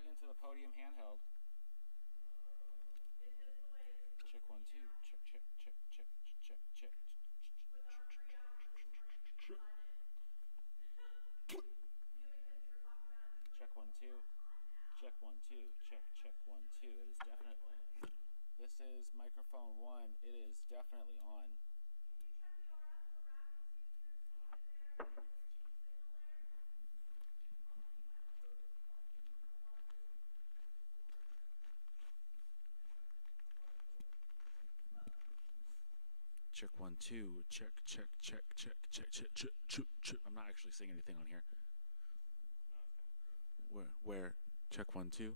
plug into the podium handheld. Check 1 2. Check check check check check check. Check 1 2. Check 1 2. Check check 1 2. It is definitely. This is microphone 1. It is definitely on. Check 1 2. Check check check check check check check check check. I'm not actually saying anything on here. Where? Check 1 2.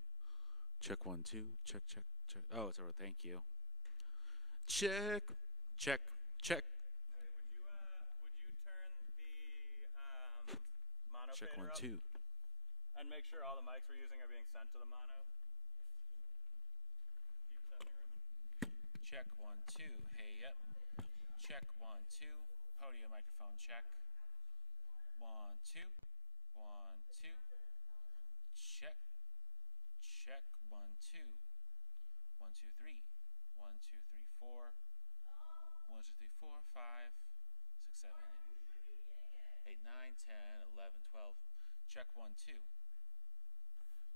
Check 1 2. Check check check. Oh, it's over. Thank you. Check check check. Hey, would you turn the mono Check fader 1 up 2. and make sure all the mics we're using are being sent to the mono? Keep testing, Ruben. Check 1 2. Hey, yep. Check 1 2. Podium microphone check. 1 2. 1 2. Check. Check 1 2. 1 2 3. 1 2 3 4. 1 2 3 4 5 6 7 8 9 10 11 12. Check 1 2.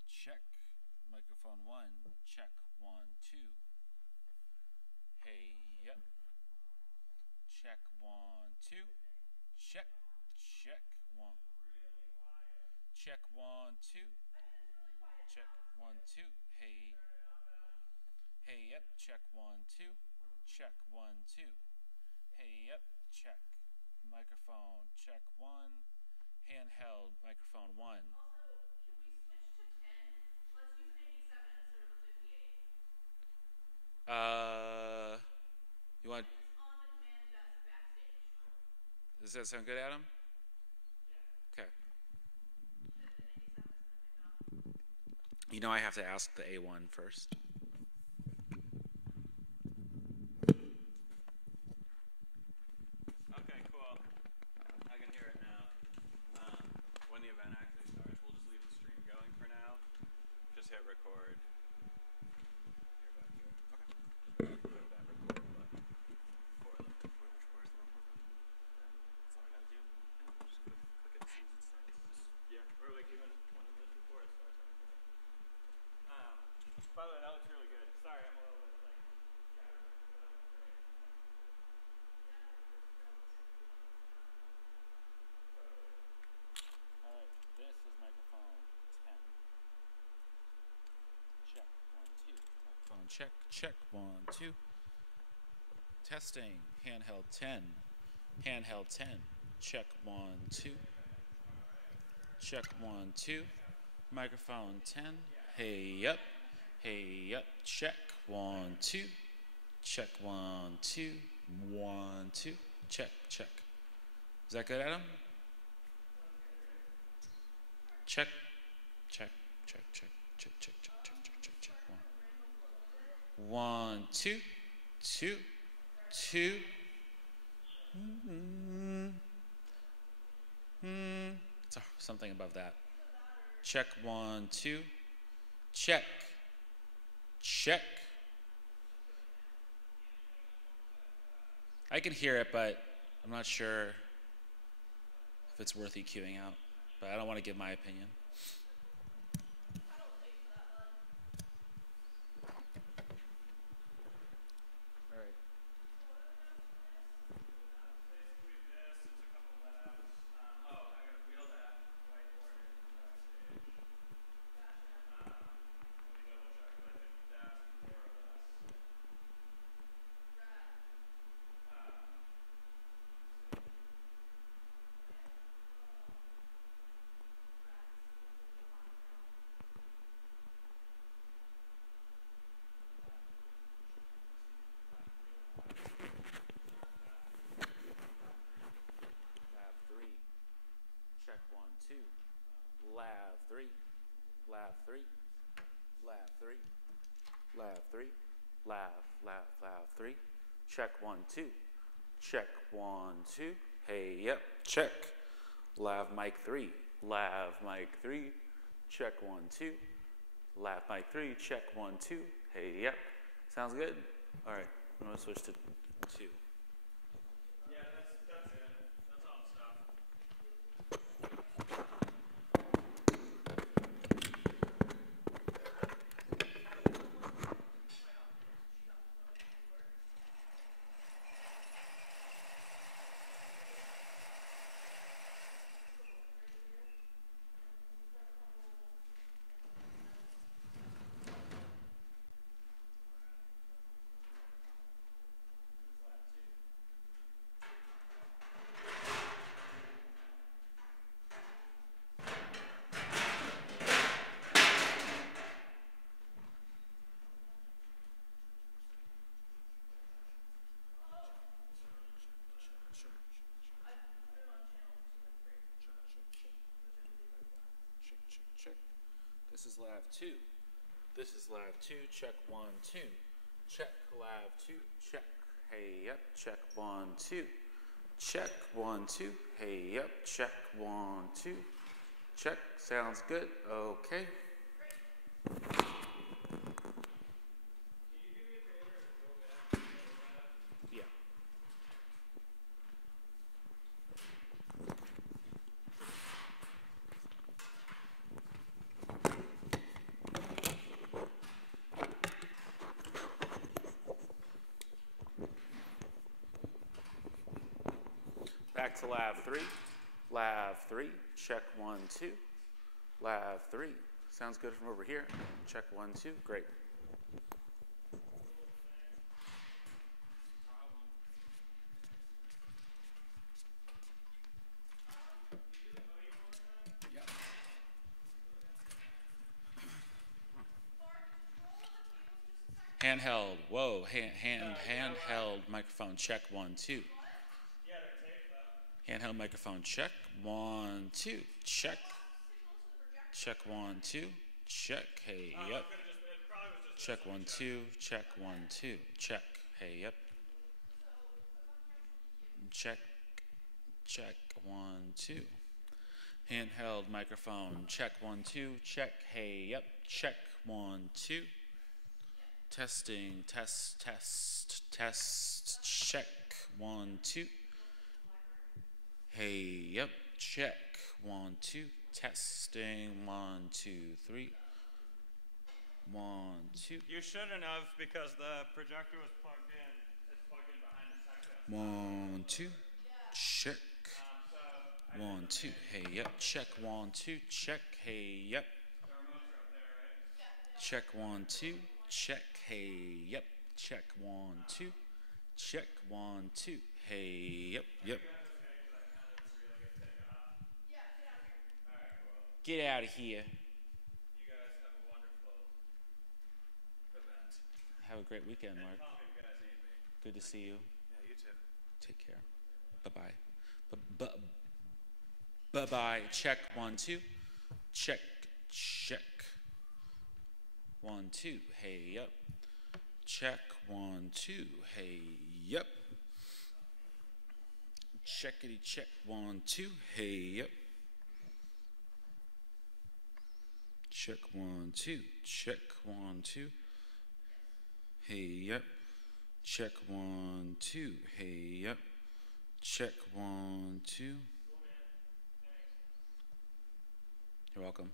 Check microphone 1. Check 1 2. Hey, yep. Check 1 2. Check check 1. Check 1 2. Check 1 2. Hey. Hey, yep. Check 1 2. Check 1 2. Hey, yep. Check. Microphone. Check 1. Handheld. Microphone 1. Also, can we switch to 10? Let's use an 87 instead of a 58. You want? It's on the command desk backstage. Does that sound good, Adam? Yeah. Okay. The 87 is going to pick it up. You know I have to ask the A1 first. Okay, cool. I can hear it now. When the event actually starts, we'll just leave the stream going for now. Just hit record. You're back here. Okay. Go to that record button. Where's the record button? That's all I gotta do. Yeah, just click it as soon as it starts. Yeah, or like even 20 minutes before it starts. By the way, that looks really good. Sorry, I'm a little bit like scattered. But that looks great. Alright, this is microphone 10. Check 1 2. Microphone check, check 1 2. Testing. Handheld 10. Handheld 10. Check 1 2. Check 1 2. Microphone 10. Hey up. Hey up. Check 1 2. Check 1 2. 1 2. Check check. Is that good, Adam? Check check check check check check check check check check check. 1 2 2 2. Something above that. Check 1 2. Check. Check. I can hear it, but I'm not sure if it's worth EQing out. But I don't want to give my opinion. All right. Basically this, it's a couple labs. Oh, I gotta wheel that whiteboard in from backstage. Let me double check, but I think that's more or less. Lab 3. Check 1 2. Lab 3. Lab 3. Lab 3. Lab 3. Lab 3. Check 1 2. Check 1 2. Hey, yep. Check. Lav mic 3. Lav mic 3. Check 1 2. Lab mic 3, check 1, 2. Hey, yep. Sounds good? All right, I'm gonna switch to 2. Yeah, that's it. That's all the stuff. Check. This is lab 2. This is lab 2. Check 1, 2. Check lab 2. Check. Hey, yep. Check 1, 2. Check 1, 2. Hey, yep. Check 1, 2. Check. Sounds good. Okay. Yeah. Back to lab 3. Lab 3. Check 1, 2. Lab 3. Sounds good from over here. Check 1, 2. Great. Handheld. Whoa. Handheld microphone. Check 1, 2. Handheld microphone. Check 1, 2. Check. Check 1, 2. Check. Hey, yep. Check 1, 2. Check 1, 2. Check. Hey, yep. Check. Check 1, 2. Handheld microphone. Check 1, 2. Check. Hey, yep. Check 1, 2. Testing. Test. Check 1, 2. Hey, yep. Check 1, 2. Testing 1, 2, 3. 1, 2. You shouldn't have because the projector was plugged in. It's plugged in behind the tech desk. 1, 2. Check. 1, 2. Hey, yep. Check 1, 2. Check. Hey, yep. The remotes are up there, right? Check 1, 2. Check. Hey, yep. Check 1, 2. Check 1, 2. Hey, yep. Yep. Get out of here. You guys have a wonderful event. Have a great weekend, Mark. Call me if you guys need me. Good to see you. Yeah, you too. Take care. Bye-bye. Bye-bye. Check 1, 2. Check. 1, 2. Hey, yep. Check 1, 2. Hey, yep. Checkity check 1, 2. Hey, yep. Check 1, 2. Check 1, 2. Hey, yep. Check 1, 2. Hey, yep. Check 1, 2. You're welcome.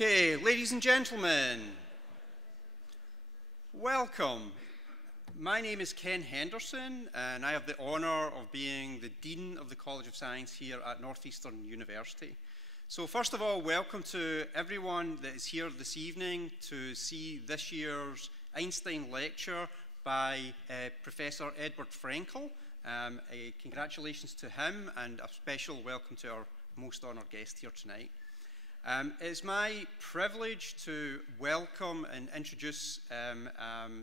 Okay, ladies and gentlemen, welcome. My name is Ken Henderson, and I have the honor of being the Dean of the College of Science here at Northeastern University. So first of all, welcome to everyone that is here this evening to see this year's Einstein lecture by Professor Edward Frenkel. Congratulations to him, and a special welcome to our most honored guest here tonight. It's my privilege to welcome and introduce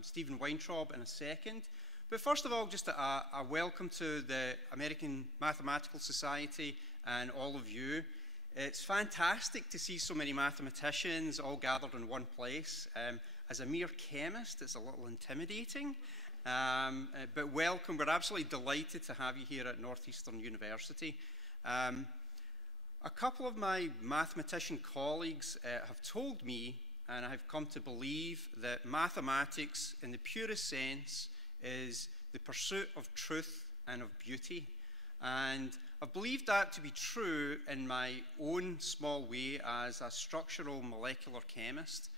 Stephen Weintraub in a second. But first of all, just a welcome to the American Mathematical Society and all of you. It's fantastic to see so many mathematicians all gathered in one place. As a mere chemist, it's a little intimidating. But welcome. We're absolutely delighted to have you here at Northeastern University. A couple of my mathematician colleagues have told me, and I've come to believe, that mathematics in the purest sense is the pursuit of truth and of beauty. And I've believed that to be true in my own small way as a structural molecular chemist.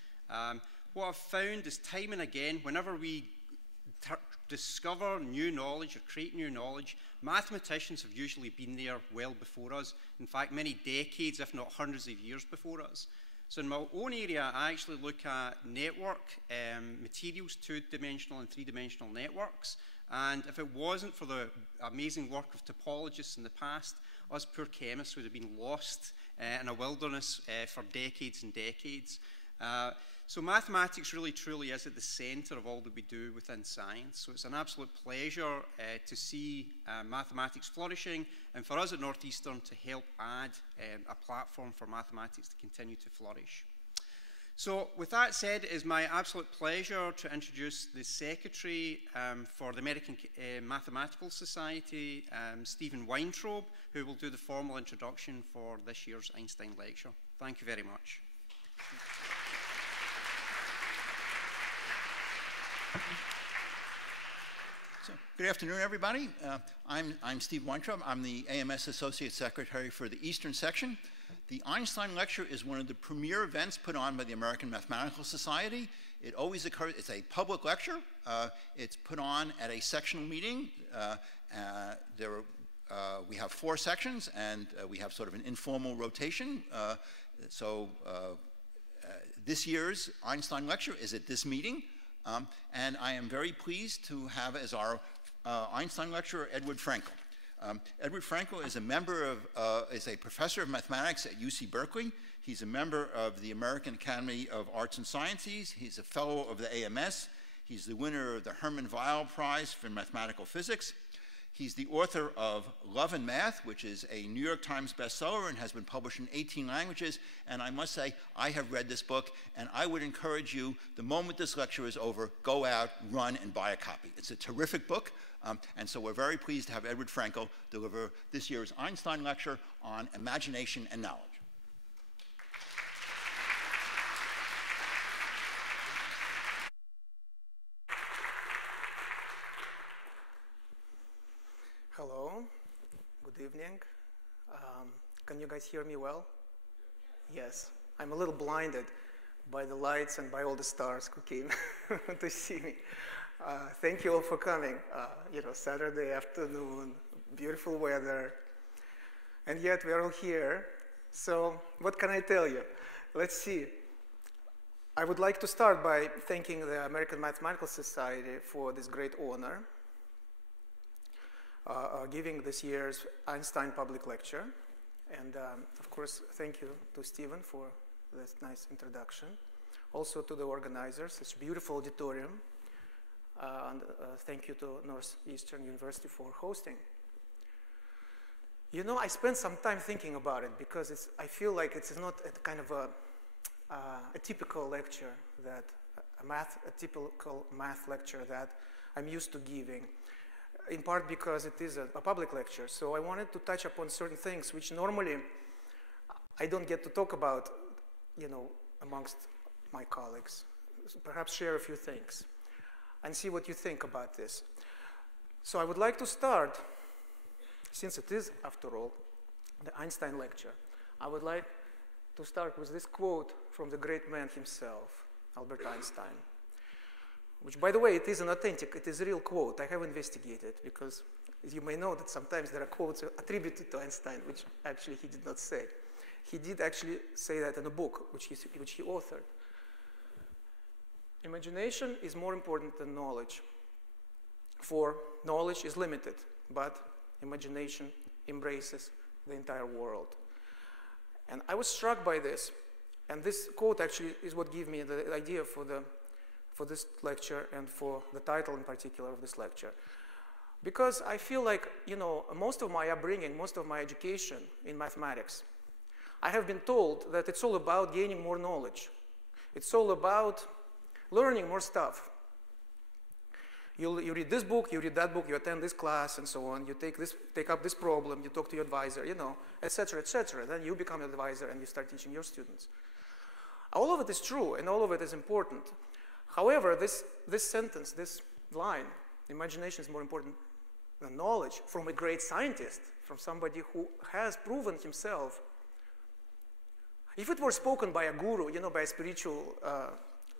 What I've found is time and again, whenever we discover new knowledge or create new knowledge, mathematicians have usually been there well before us. In fact, many decades, if not hundreds of years before us. So in my own area, I actually look at network materials, two-dimensional and three-dimensional networks. And if it wasn't for the amazing work of topologists in the past, us poor chemists would have been lost in a wilderness for decades and decades. So mathematics really truly is at the center of all that we do within science. So it's an absolute pleasure to see mathematics flourishing, and for us at Northeastern to help add a platform for mathematics to continue to flourish. So with that said, it is my absolute pleasure to introduce the Secretary for the American Mathematical Society, Stephen Weintraub, who will do the formal introduction for this year's Einstein lecture. Thank you very much. So, good afternoon, everybody. I'm Steve Weintraub. I'm the AMS Associate Secretary for the Eastern Section. The Einstein Lecture is one of the premier events put on by the American Mathematical Society. It always occurs, it's a public lecture. It's put on at a sectional meeting. We have 4 sections, and we have sort of an informal rotation. This year's Einstein Lecture is at this meeting. And I am very pleased to have as our Einstein lecturer Edward Frenkel. Edward Frenkel is is a professor of mathematics at UC Berkeley. He's a member of the American Academy of Arts and Sciences. He's a fellow of the AMS. He's the winner of the Hermann Weyl Prize for Mathematical Physics. He's the author of Love and Math, which is a New York Times bestseller and has been published in 18 languages. And I must say, I have read this book, and I would encourage you, the moment this lecture is over, go out, run, and buy a copy. It's a terrific book, and so we're very pleased to have Edward Frenkel deliver this year's Einstein lecture on imagination and knowledge. Hello, good evening. Can you guys hear me well? Yes, I'm a little blinded by the lights and by all the stars who came to see me. Thank you all for coming. Saturday afternoon, beautiful weather, and yet we are all here. So what can I tell you? Let's see. I would like to start by thanking the American Mathematical Society for this great honor. Giving this year's Einstein public lecture. And of course, thank you to Stephen for this nice introduction. Also to the organizers, this beautiful auditorium. And thank you to Northeastern University for hosting. You know, I spent some time thinking about it because I feel like it's not a kind of a typical lecture that, a typical math lecture that I'm used to giving. In part because it is a public lecture. So I wanted to touch upon certain things which normally I don't get to talk about, amongst my colleagues. So perhaps share a few things and see what you think about this. So I would like to start, since it is, after all, the Einstein lecture, I would like to start with this quote from the great man himself, Albert Einstein, which, by the way, it isn't authentic. It is a real quote. I have investigated because, as you may know, that sometimes there are quotes attributed to Einstein, which actually he did not say. He did actually say that in a book which he authored. Imagination is more important than knowledge, for knowledge is limited, but imagination embraces the entire world. And I was struck by this, and this quote actually is what gave me the idea for this lecture and for the title in particular of this lecture. Because I feel like, most of my upbringing, most of my education in mathematics, I have been told that it's all about gaining more knowledge. It's all about learning more stuff. You read this book, you read that book, you attend this class, and so on. You take up this problem, you talk to your advisor, et cetera, et cetera. Then you become an advisor and you start teaching your students. All of it is true, and all of it is important. However, this sentence, this line, imagination is more important than knowledge, from a great scientist, from somebody who has proven himself. If it were spoken by a guru, by a spiritual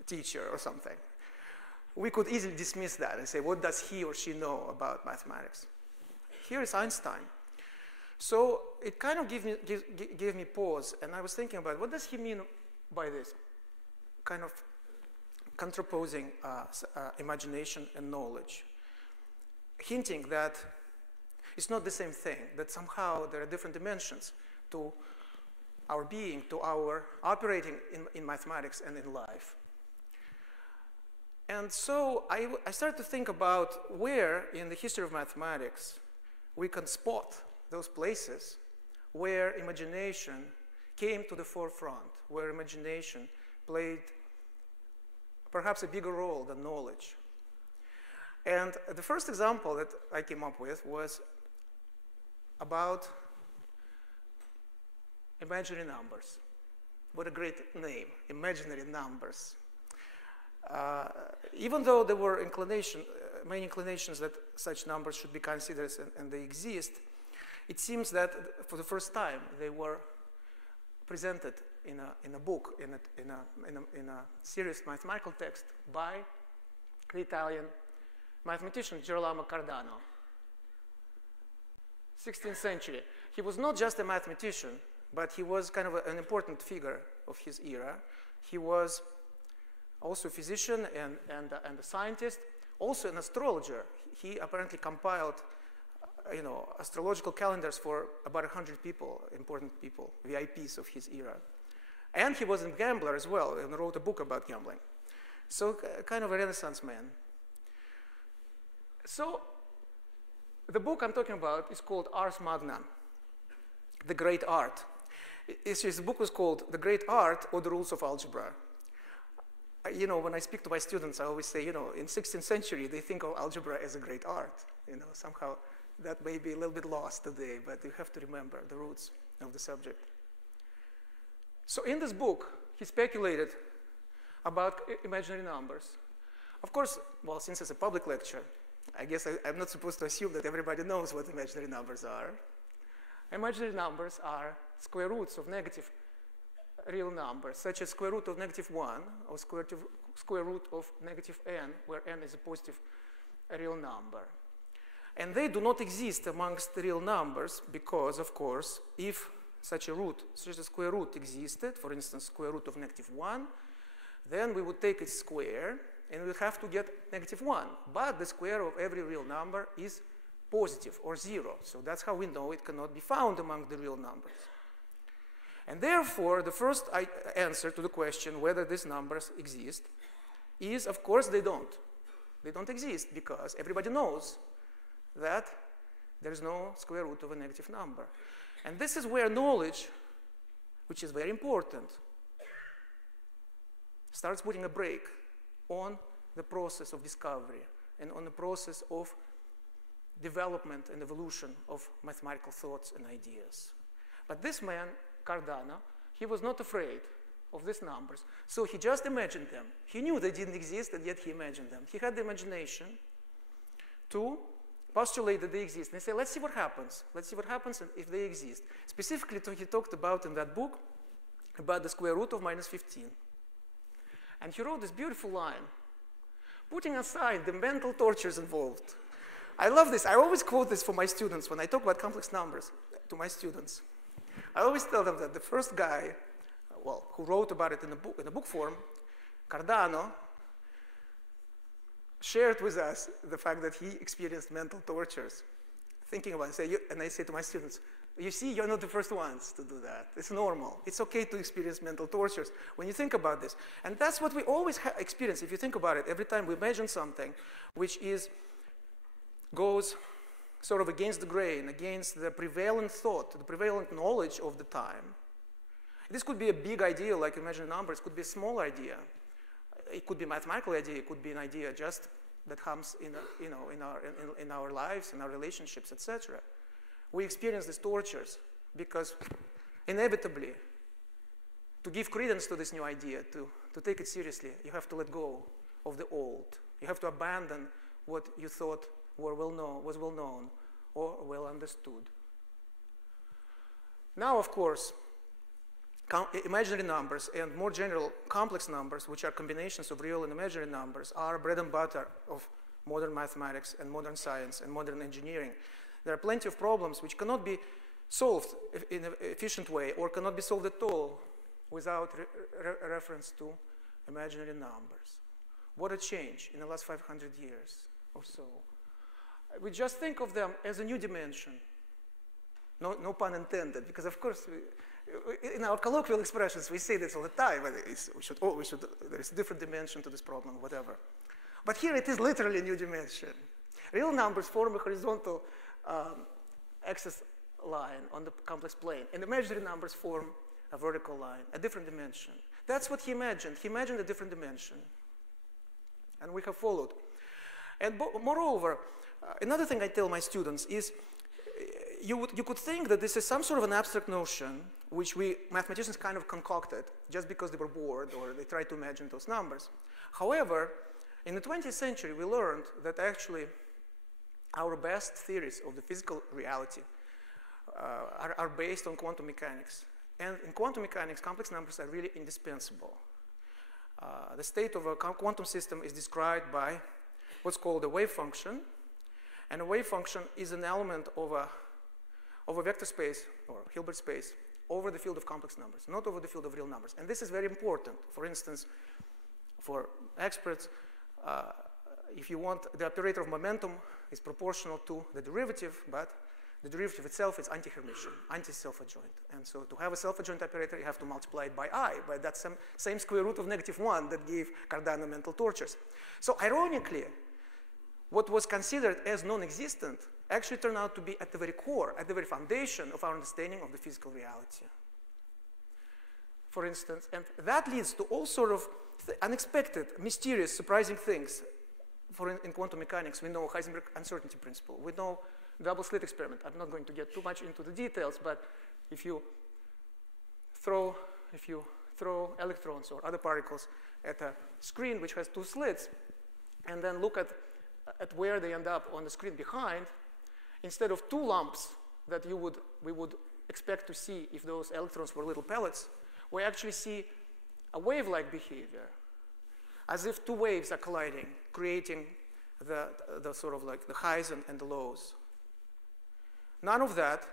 teacher or something, we could easily dismiss that and say, what does he or she know about mathematics? Here is Einstein. So it kind of gave me pause, and I was thinking about what does he mean by this kind of contraposing imagination and knowledge, hinting that it's not the same thing, that somehow there are different dimensions to our being, to our operating in mathematics and in life. And so I started to think about where in the history of mathematics we can spot those places where imagination came to the forefront, where imagination played perhaps a bigger role than knowledge. And the first example that I came up with was about imaginary numbers. What a great name, imaginary numbers. Even though there were many inclinations that such numbers should be considered and they exist, it seems that for the first time they were presented in a book, in a serious mathematical text by the Italian mathematician Girolamo Cardano, 16th century. He was not just a mathematician, but he was kind of an important figure of his era. He was also a physician and a scientist, also an astrologer. He apparently compiled, astrological calendars for about 100 people, important people, VIPs of his era. And he was a gambler as well, and wrote a book about gambling. So kind of a Renaissance man. So the book I'm talking about is called Ars Magna, The Great Art. The book was called The Great Art or the Rules of Algebra. When I speak to my students, I always say, in 16th century, they think of algebra as a great art. Somehow that may be a little bit lost today, but you have to remember the roots of the subject. So in this book, he speculated about imaginary numbers. Of course, well, since it's a public lecture, I guess I'm not supposed to assume that everybody knows what imaginary numbers are. Imaginary numbers are square roots of negative real numbers, such as square root of -1 or square root of -n, where n is a positive real number. And they do not exist amongst the real numbers because, of course, if such a square root existed, for instance, square root of -1, then we would take its square and we would have to get -1. But the square of every real number is positive or 0. So that's how we know it cannot be found among the real numbers. And therefore, the first answer to the question whether these numbers exist is, of course, they don't. They don't exist because everybody knows that there is no square root of a negative number. And this is where knowledge, which is very important, starts putting a brake on the process of discovery and on the process of development and evolution of mathematical thoughts and ideas. But this man, Cardano, he was not afraid of these numbers, so he just imagined them. He knew they didn't exist, and yet he imagined them. He had the imagination to postulate that they exist. And he said, let's see what happens. Let's see what happens if they exist. Specifically, he talked about in that book about the square root of minus 15. And he wrote this beautiful line, putting aside the mental tortures involved. I love this. I always quote this for my students when I talk about complex numbers to my students. I always tell them that the first guy, well, who wrote about it in a book form, Cardano, shared with us the fact that he experienced mental tortures. Thinking about it, and I say to my students, you see, you're not the first ones to do that. It's normal. It's okay to experience mental tortures when you think about this. And that's what we always experience, if you think about it, every time we imagine something which goes sort of against the grain, against the prevalent thought, the prevalent knowledge of the time. This could be a big idea, like imaginary numbers. It could be a small idea. It could be a mathematical idea. It could be an idea just that comes in our lives, in our relationships, etc. We experience these tortures because inevitably, to give credence to this new idea, to take it seriously, you have to let go of the old. You have to abandon what you thought was well known or well understood. Now, of course, imaginary numbers and more general complex numbers, which are combinations of real and imaginary numbers, are bread and butter of modern mathematics and modern science and modern engineering. There are plenty of problems which cannot be solved in an efficient way or cannot be solved at all without reference to imaginary numbers. What a change in the last 500 years or so. We just think of them as a new dimension. No pun intended, because of course, in our colloquial expressions, we say this all the time. There's a different dimension to this problem, whatever. But here it is literally a new dimension. Real numbers form a horizontal axis line on the complex plane, and imaginary numbers form a vertical line, a different dimension. That's what he imagined. He imagined a different dimension, and we have followed. And moreover, another thing I tell my students is you could think that this is some sort of an abstract notion which we mathematicians kind of concocted just because they were bored or they tried to imagine those numbers. However, in the 20th century, we learned that actually our best theories of the physical reality are based on quantum mechanics. And in quantum mechanics, complex numbers are really indispensable. The state of a quantum system is described by what's called a wave function. And a wave function is an element of a vector space or Hilbert space over the field of complex numbers, not over the field of real numbers. And this is very important. For instance, for experts, if you want, the operator of momentum is proportional to the derivative, but the derivative itself is anti-Hermitian, anti-self-adjoint. And so to have a self-adjoint operator, you have to multiply it by I, by that same square root of -1 that gave Cardano mental tortures. So ironically, what was considered as non-existent actually turned out to be at the very core, at the very foundation of our understanding of the physical reality. For instance, and that leads to all sort of unexpected, mysterious, surprising things. In quantum mechanics, we know Heisenberg uncertainty principle. We know double slit experiment. I'm not going to get too much into the details, but if you throw electrons or other particles at a screen which has two slits, and then look at where they end up on the screen behind, instead of two lumps that we would expect to see if those electrons were little pellets, we actually see a wave-like behavior, as if two waves are colliding, creating the sort of like the highs and the lows. None of that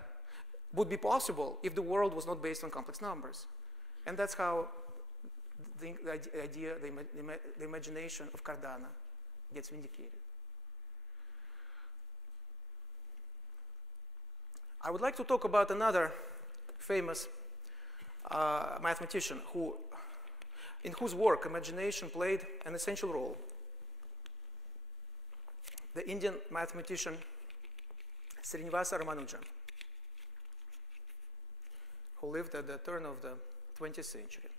would be possible if the world was not based on complex numbers. And that's how the idea, the imagination of Cardano gets vindicated. I would like to talk about another famous mathematician in whose work imagination played an essential role. The Indian mathematician Srinivasa Ramanujan, who lived at the turn of the 20th century.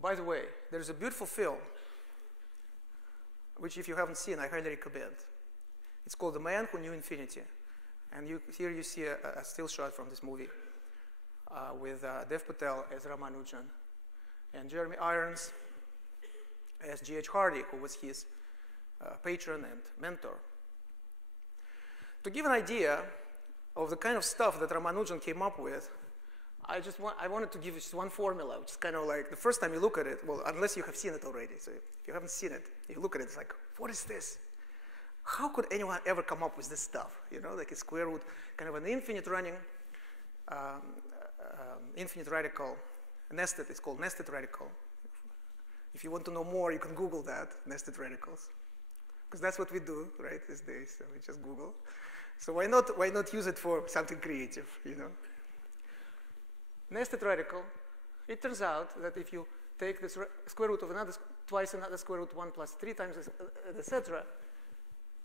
By the way, there's a beautiful film, which if you haven't seen, I highly recommend. It's called The Man Who Knew Infinity. And here you see a still shot from this movie with Dev Patel as Ramanujan and Jeremy Irons as G.H. Hardy, who was his patron and mentor. To give an idea of the kind of stuff that Ramanujan came up with, I wanted to give you just one formula, which is kind of like the first time you look at it, well, unless you have seen it already. So if you haven't seen it, you look at it, it's like, what is this? How could anyone ever come up with this stuff? You know, like a square root, kind of an infinite running, infinite radical, nested, it's called nested radical. If you want to know more, you can Google that, nested radicals. Because that's what we do, right, these days, so we just Google. So why not use it for something creative, you know? Nested radical, it turns out that if you take the square root of twice another square root 1 plus 3 times, etc.,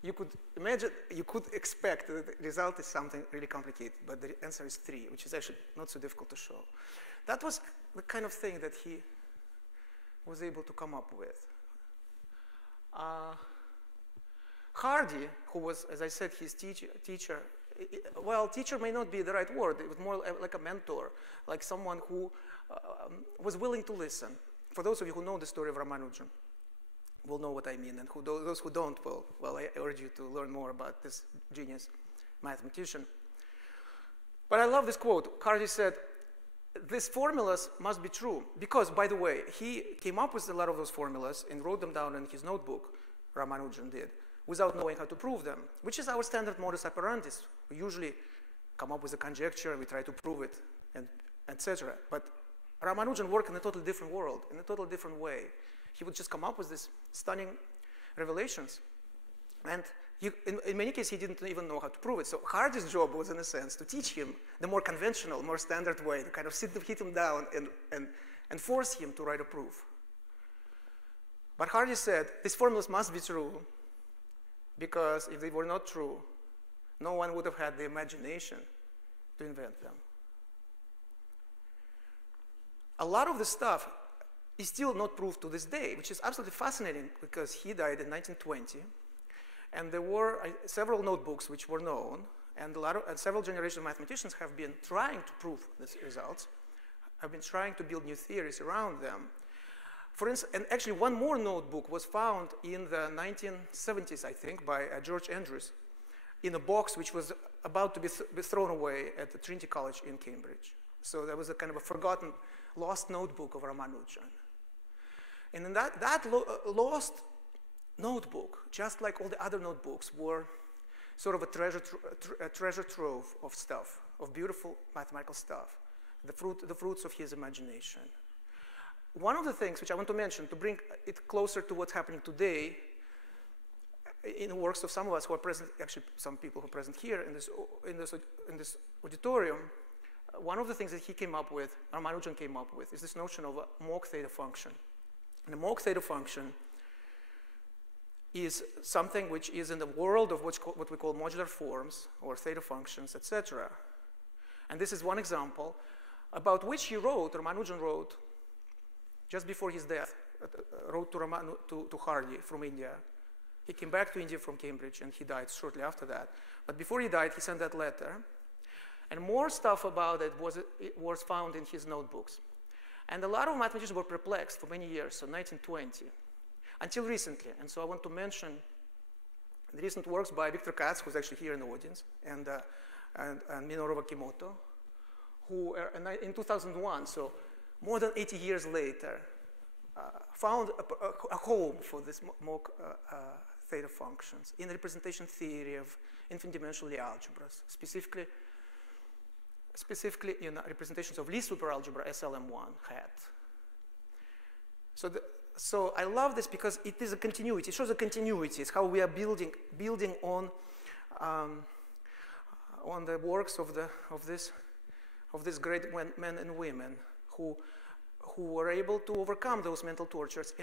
you could expect that the result is something really complicated, but the answer is 3, which is actually not so difficult to show. That was the kind of thing that he was able to come up with. Hardy, who was, as I said, his teacher, well, teacher may not be the right word. It was more like a mentor, like someone who was willing to listen. For those of you who know the story of Ramanujan, will know what I mean, and those who don't, well, I urge you to learn more about this genius mathematician. But I love this quote. Hardy said, these formulas must be true, because, by the way, he came up with a lot of those formulas and wrote them down in his notebook, Ramanujan did, without knowing how to prove them, which is our standard modus operandi. We usually come up with a conjecture, and we try to prove it, and etc. But Ramanujan worked in a totally different world, in a totally different way. He would just come up with these stunning revelations. And in many cases, he didn't even know how to prove it. So Hardy's job was, in a sense, to teach him the more conventional, more standard way, to kind of hit him down and force him to write a proof. But Hardy said, these formulas must be true, because if they were not true, no one would have had the imagination to invent them. A lot of the stuff is still not proved to this day, which is absolutely fascinating, because he died in 1920, and there were several notebooks which were known, and several generations of mathematicians have been trying to prove these results, have been trying to build new theories around them. For instance, and actually one more notebook was found in the 1970s, I think, by George Andrews, in a box which was about to be thrown away at the Trinity College in Cambridge. So there was a kind of a forgotten, lost notebook of Ramanujan. And in that lost notebook, just like all the other notebooks, were sort of a treasure trove of stuff, of beautiful mathematical stuff, the fruits of his imagination. One of the things which I want to mention, to bring it closer to what's happening today, in the works of some of us who are present, actually some people who are present here in this auditorium, one of the things that he came up with, Ramanujan came up with, is this notion of a mock theta function. And a mock theta function is something which is in the world of what we call modular forms, or theta functions, etc. And this is one example about which Ramanujan wrote, just before his death, wrote to Hardy from India. He came back to India from Cambridge, and he died shortly after that. But before he died, he sent that letter. And more stuff about it was found in his notebooks. And a lot of mathematicians were perplexed for many years, so 1920, until recently. And so I want to mention the recent works by Victor Katz, who's actually here in the audience, and Minoru Wakimoto, who in 2001, so more than 80 years later, found a home for this mock theta functions in the representation theory of infinite-dimensional Lie algebras, specifically in representations of Lie superalgebra SLM1 hat. So I love this because it is a continuity. It shows a continuity. It's how we are building on the works of this great men and women who were able to overcome those mental tortures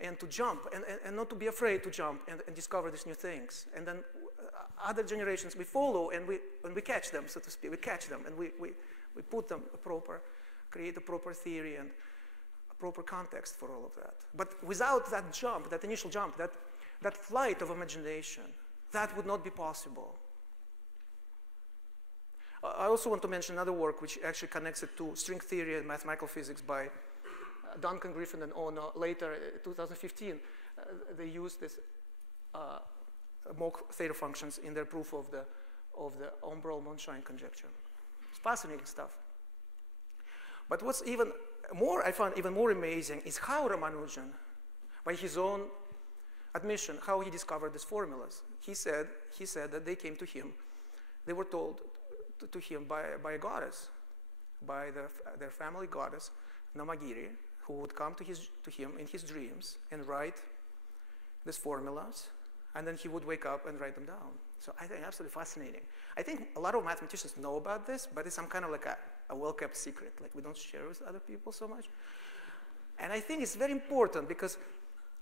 and to jump and not to be afraid to jump and discover these new things. And then other generations we follow and we catch them, so to speak. We catch them and we put them create a proper theory and a proper context for all of that. But without that jump, that initial jump, that flight of imagination, that would not be possible. I also want to mention another work which actually connects it to string theory and mathematical physics by Duncan, Griffin, and Ono. Later, 2015, they used this mock theta functions in their proof of the Ombrol-Monshine conjecture. It's fascinating stuff. But what's even more, I found even more amazing is how Ramanujan, by his own admission, how he discovered these formulas. He said that they came to him, they were told to him by a goddess, by their family goddess, Namagiri, who would come to him in his dreams and write these formulas, and then he would wake up and write them down. So I think absolutely fascinating. I think a lot of mathematicians know about this, but it's some kind of like a well-kept secret. Like we don't share with other people so much. And I think it's very important because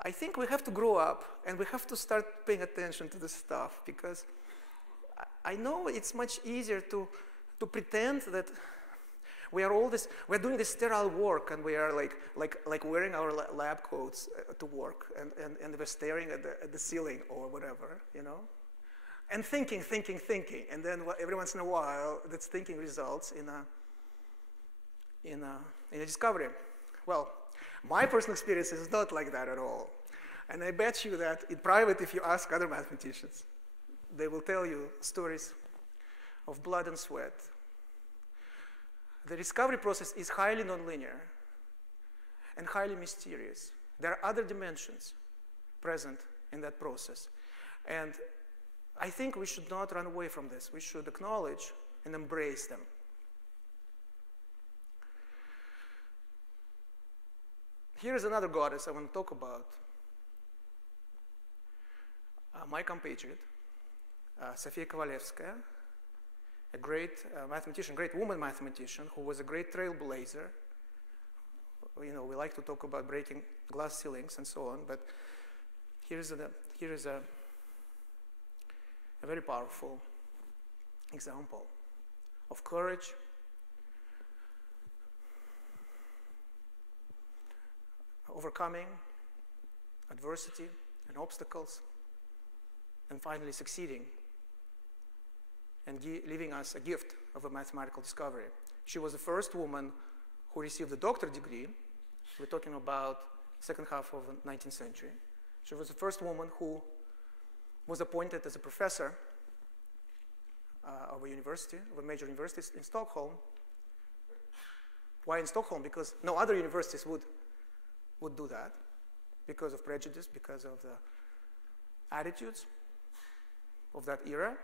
I think we have to grow up and we have to start paying attention to this stuff, because I know it's much easier to pretend that we're doing this sterile work and we are like wearing our lab coats to work and we're staring at the ceiling or whatever, you know? And thinking. And then every once in a while, that thinking results in a discovery. Well, my personal experience is not like that at all. And I bet you that in private, if you ask other mathematicians, they will tell you stories of blood and sweat. The discovery process is highly nonlinear and highly mysterious. There are other dimensions present in that process. And I think we should not run away from this. We should acknowledge and embrace them. Here is another goddess I want to talk about. My compatriot, Sofia Kovalevskaya, a great mathematician, great woman mathematician, who was a great trailblazer. You know, we like to talk about breaking glass ceilings and so on, but here is a very powerful example of courage, overcoming adversity and obstacles, and finally succeeding and leaving us a gift of a mathematical discovery. She was the first woman who received a doctorate degree. We're talking about the second half of the 19th century. She was the first woman who was appointed as a professor of a university, of a major university in Stockholm. Why in Stockholm? Because no other universities would do that, because of prejudice, because of the attitudes of that era.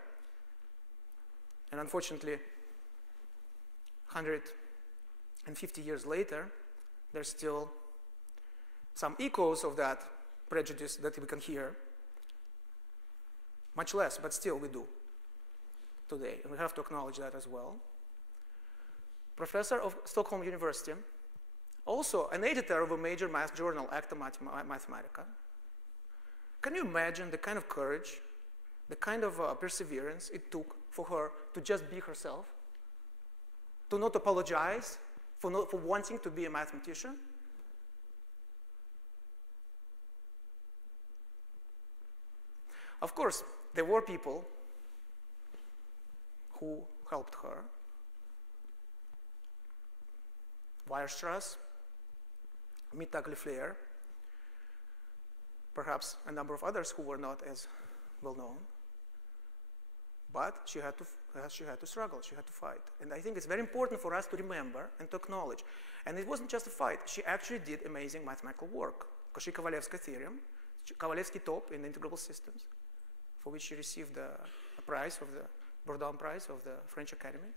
And unfortunately, 150 years later, there's still some echoes of that prejudice that we can hear. Much less, but still we do today, and we have to acknowledge that as well. Professor of Stockholm University, also an editor of a major math journal, Acta Mathematica. Can you imagine the kind of courage, the kind of perseverance it took for her to just be herself, to not apologize for wanting to be a mathematician? Of course, there were people who helped her. Weierstrass, Mittag-Lefleur, perhaps a number of others who were not as well known. But she had to struggle, she had to fight. And I think it's very important for us to remember and to acknowledge. And it wasn't just a fight, she actually did amazing mathematical work. Cauchy-Kovalevsky theorem, Kovalevsky top in integrable systems, for which she received a prize of the Bourdon Prize of the French Academy.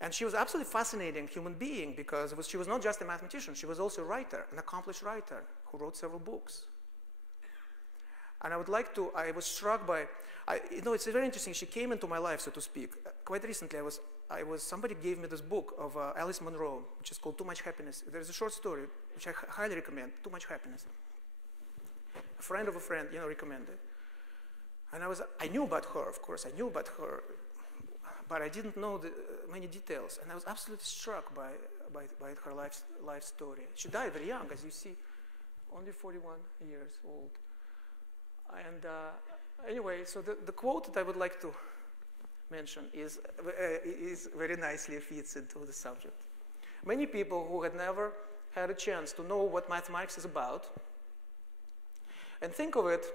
And she was absolutely fascinating human being, because she was not just a mathematician, she was also a writer, an accomplished writer who wrote several books. And I was struck by, you know, it's very interesting, she came into my life, so to speak. Quite recently, somebody gave me this book of Alice Munro, which is called Too Much Happiness. There's a short story, which I highly recommend, Too Much Happiness. A friend of a friend, you know, recommended. And I knew about her, of course, I knew about her, but I didn't know many details. And I was absolutely struck by her life story. She died very young, as you see, only 41 years old. And anyway, so the quote that I would like to mention is very nicely fits into the subject. Many people who had never had a chance to know what mathematics is about and think of it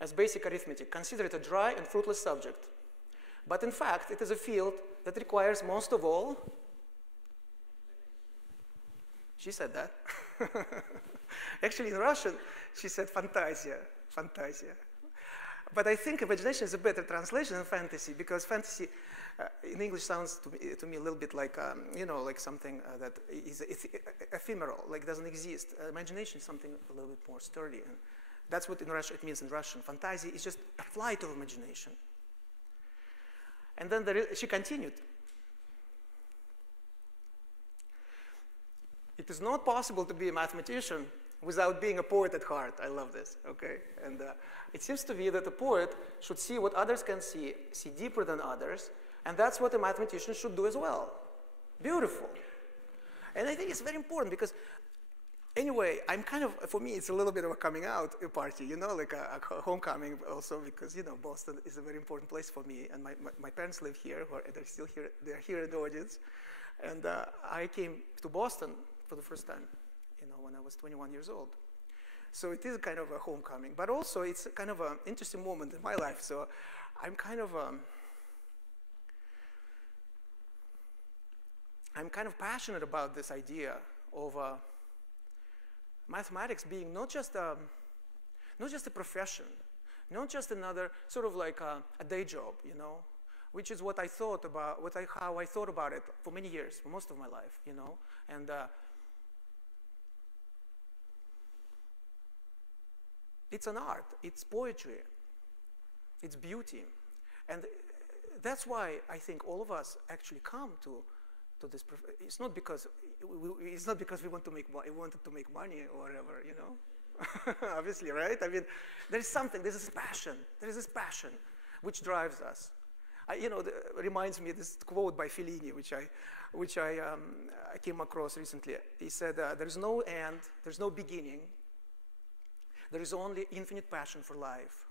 as basic arithmetic, consider it a dry and fruitless subject. But in fact, it is a field that requires most of all She said that. Actually, in Russian, she said fantasia, fantasia. But I think imagination is a better translation than fantasy, because fantasy in English sounds to me a little bit like, you know, like something that is ephemeral, like doesn't exist. Imagination is something a little bit more sturdy. And that's what it means in Russian. Fantasy is just a flight of imagination. And then she continued. It is not possible to be a mathematician without being a poet at heart. I love this, okay? And it seems to me that a poet should see what others can see deeper than others, and that's what a mathematician should do as well. Beautiful. And I think it's very important because, anyway, I'm kind of, for me, it's a little bit of a coming out party, you know, like a homecoming also, because, you know, Boston is a very important place for me, and my parents live here, they're still here, they're here in the audience. And I came to Boston for the first time, you know, when I was 21 years old. So it is kind of a homecoming, but also it's kind of an interesting moment in my life. So I'm kind of passionate about this idea of mathematics being not just a profession, not just another sort of like a day job, you know, which is what I thought about, how I thought about it for many years, for most of my life, you know, and it's an art, it's poetry, it's beauty. And that's why I think all of us actually come to this. It's not because we wanted to make money or whatever, you know. Obviously, right? I mean, there's this passion which drives us. You know, reminds me of this quote by Fellini, which I came across recently. He said, "There's no end, there's no beginning. There is only infinite passion for life."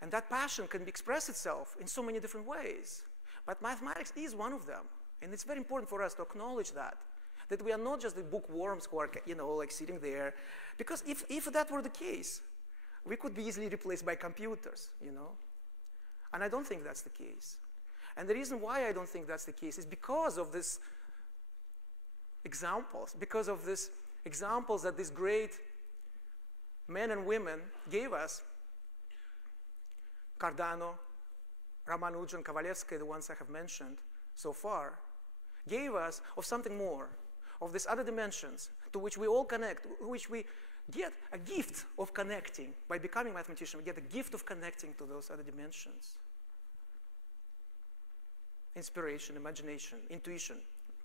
And that passion can express itself in so many different ways. But mathematics is one of them. And it's very important for us to acknowledge that we are not just the bookworms who are, you know, like sitting there. Because if that were the case, we could be easily replaced by computers, you know. And I don't think that's the case. And the reason why I don't think that's the case is because of these examples that these great men and women gave us. Cardano, Ramanujan, Kovalevsky, the ones I have mentioned so far, gave us of something more, of these other dimensions to which we all connect, which we get a gift of connecting. By becoming a mathematician, we get a gift of connecting to those other dimensions. Inspiration, imagination, intuition,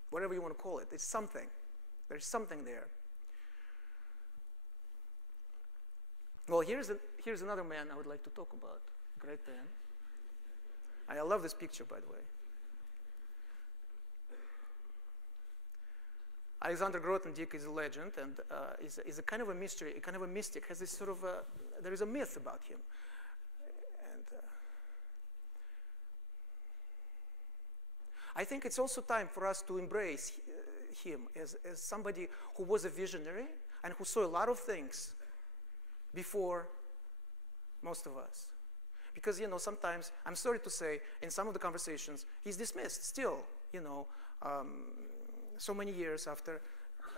whatever you want to call it, it's something. There's something there. Well, here's another man I would like to talk about. Great man. I love this picture, by the way. Alexander Grothendieck is a legend and is a kind of a mystery, a kind of a mystic. Has this sort of there is a myth about him. And I think it's also time for us to embrace him as somebody who was a visionary and who saw a lot of things before most of us. Because, you know, sometimes, I'm sorry to say, in some of the conversations, he's dismissed still, you know, so many years after,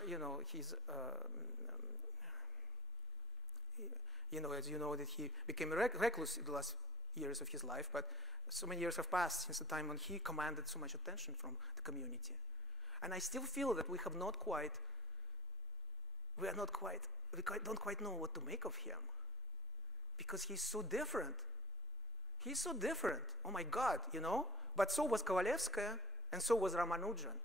you know, he's, you know, as you know, that he became a recluse in the last years of his life, but so many years have passed since the time when he commanded so much attention from the community. And I still feel that we don't quite know what to make of him, because he's so different. He's so different. Oh my God, you know? But so was Kovalevskaya, and so was Ramanujan.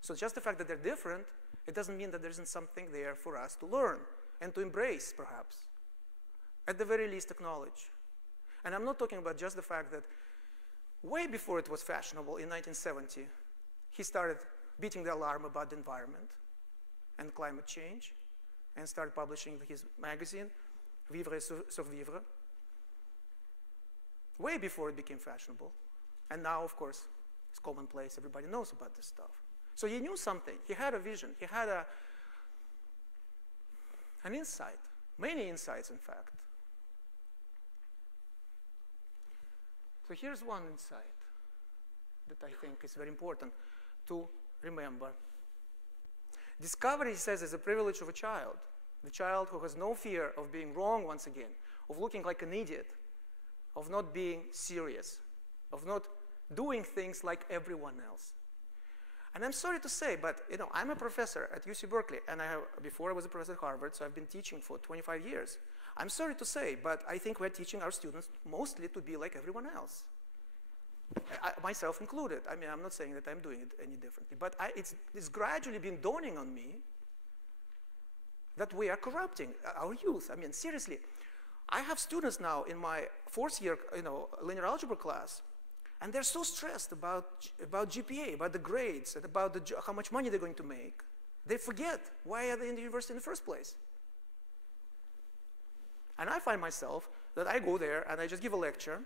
So just the fact that they're different, it doesn't mean that there isn't something there for us to learn and to embrace, perhaps. At the very least, acknowledge. And I'm not talking about just the fact that way before it was fashionable in 1970, he started beating the alarm about the environment and climate change and started publishing his magazine, Vivre et Survivre, way before it became fashionable. And now, of course, it's commonplace. Everybody knows about this stuff. So he knew something. He had a vision. He had an insight, many insights, in fact. So here's one insight that I think is very important to remember. Discovery, he says, is a privilege of a child. The child who has no fear of being wrong once again, of looking like an idiot, of not being serious, of not doing things like everyone else. And I'm sorry to say, but I'm a professor at UC Berkeley, and before I was a professor at Harvard, so I've been teaching for 25 years. I'm sorry to say, but I think we're teaching our students mostly to be like everyone else. Myself included. I mean, I'm not saying that I'm doing it any differently, but it's gradually been dawning on me that we are corrupting our youth. I mean, seriously, I have students now in my fourth year, linear algebra class, and they're so stressed about GPA, about the grades, and about how much money they're going to make. They forget why are they in the university in the first place. And I find myself that I go there and I just give a lecture,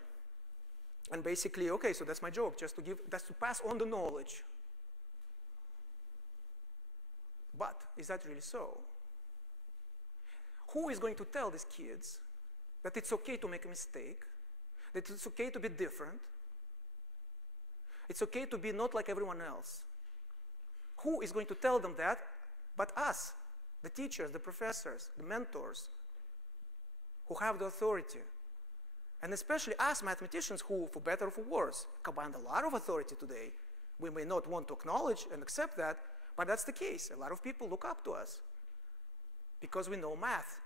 and basically, okay, so that's my job, that's to pass on the knowledge. But is that really so? Who is going to tell these kids that it's okay to make a mistake, that it's okay to be different, it's okay to be not like everyone else? Who is going to tell them that but us, the teachers, the professors, the mentors, who have the authority? And especially us mathematicians who, for better or for worse, command a lot of authority today. We may not want to acknowledge and accept that, but that's the case. A lot of people look up to us because we know math.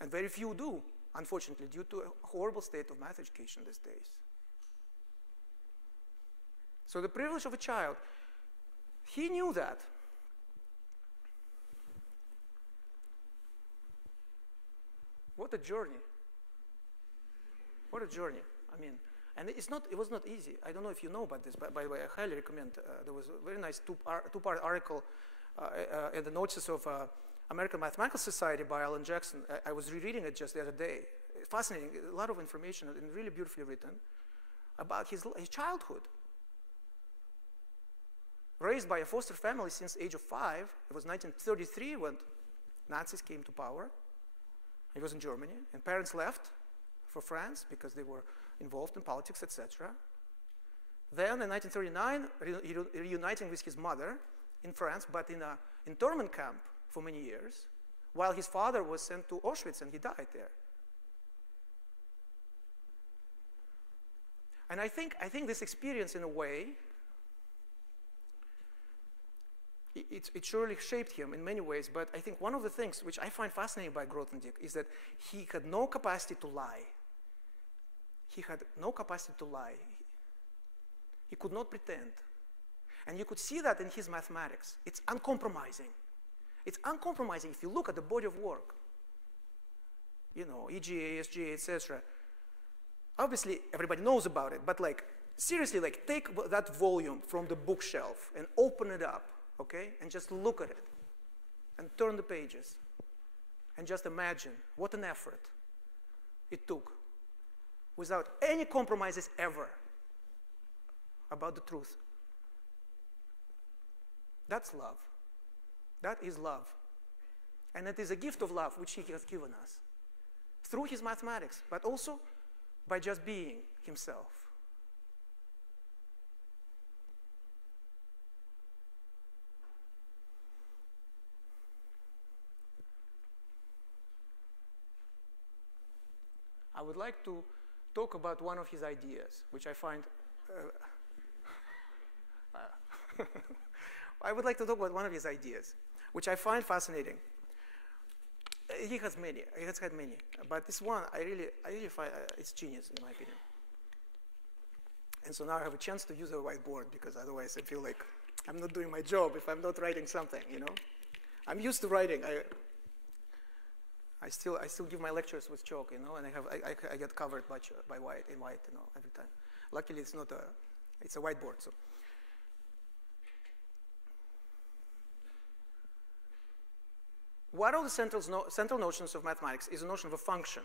And very few do, unfortunately, due to a horrible state of math education these days. So the privilege of a child, he knew that. What a journey. What a journey. I mean, and it was not easy. I don't know if you know about this, but by the way, I highly recommend. There was a very nice two-part article in the notices of American Mathematical Society by Alan Jackson. I was rereading it just the other day. Fascinating, a lot of information and really beautifully written about his childhood. Raised by a foster family since the age of 5. It was 1933 when Nazis came to power. He was in Germany, and parents left for France because they were involved in politics, etc. Then in 1939, reuniting with his mother in France, but in an internment camp for many years, while his father was sent to Auschwitz and he died there. And I think this experience, in a way, it surely shaped him in many ways, but I think one of the things which I find fascinating by Grothendieck is that he had no capacity to lie. He had no capacity to lie. He could not pretend. And you could see that in his mathematics. It's uncompromising. It's uncompromising if you look at the body of work. EGA, SGA, etc. Obviously, everybody knows about it, but seriously, take that volume from the bookshelf and open it up, okay? And just look at it and turn the pages and just imagine what an effort it took without any compromises ever about the truth. That's love. That is love. And it is a gift of love which he has given us through his mathematics, but also by just being himself. I would like to talk about one of his ideas, which I find I would like to talk about one of his ideas, which I find fascinating. He has many. He has had many, but this one I really find it's genius in my opinion. And so now I have a chance to use a whiteboard because otherwise I feel like I'm not doing my job if I'm not writing something. I'm used to writing. I still give my lectures with chalk, and I get covered by white every time. Luckily, it's not it's a whiteboard. So. One of the central notions of mathematics is the notion of a function.